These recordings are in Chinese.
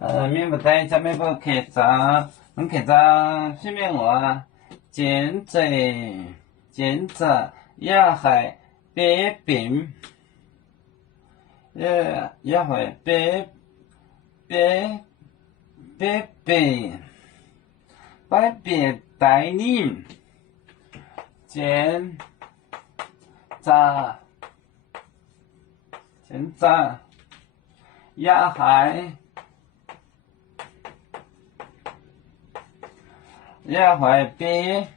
面不带咱们不开张，我开张下面我见着也还别病，也会别病，百别带领，见着也还。也会别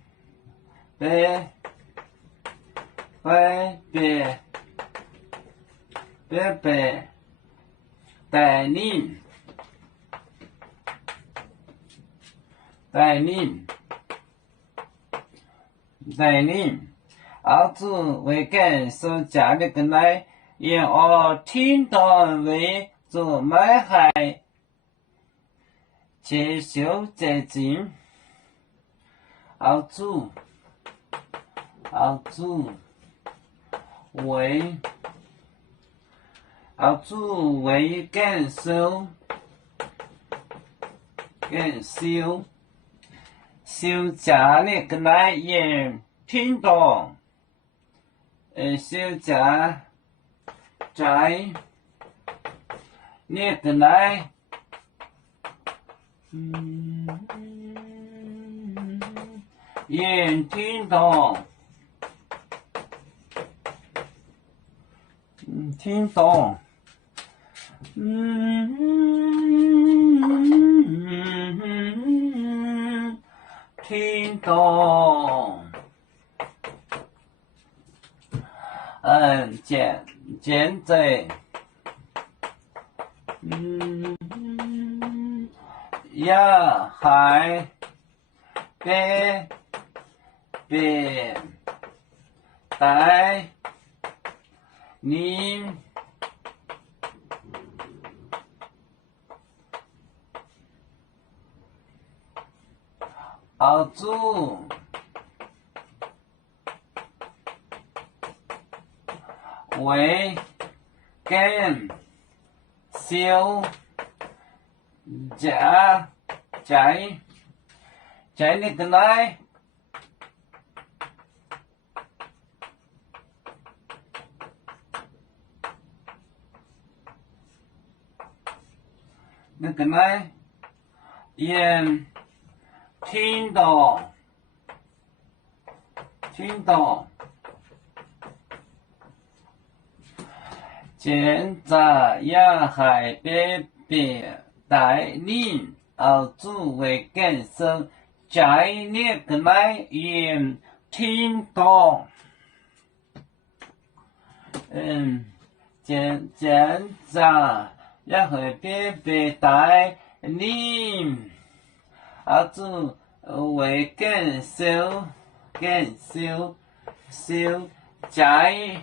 带领，儿子为感受家里的来，因而听到为做买害，接受责任。儿子为感受家里的来言听到，受家在你的来，言听到，听到，听到，见在，也还别带领，儿子为感受家在你的来，那个来言听到，现在也还别带领儿子为感受在你的来言听到，现在也会别带领儿子为感受在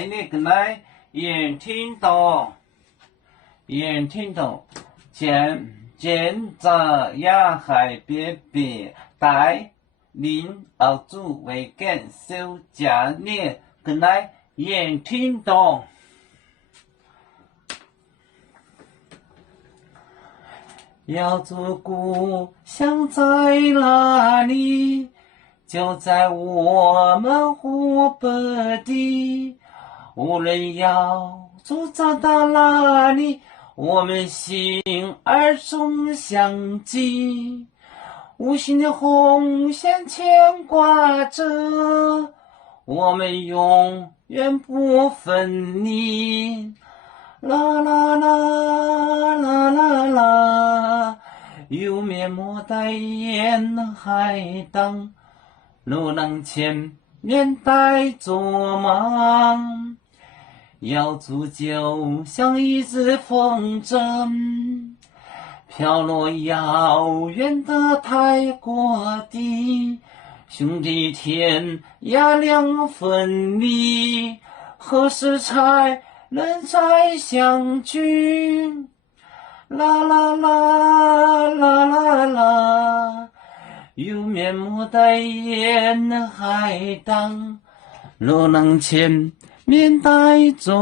你的来言听到，现在也还别带领儿子为感受在你的来言听到。要做故乡在哪里？就在我们湖北地。无论要走到哪里，我们心儿总相系。无形的红线牵挂着，我们永远不分离。啦啦啦啦啦啦，有面目代言海荡，路能前面带作忙，要煮就像一只风筝，飘落遥远的泰国地。兄弟天涯两分离，何时才能再相聚？啦啦啦啦啦啦，有面目代言海荡，路能前面带着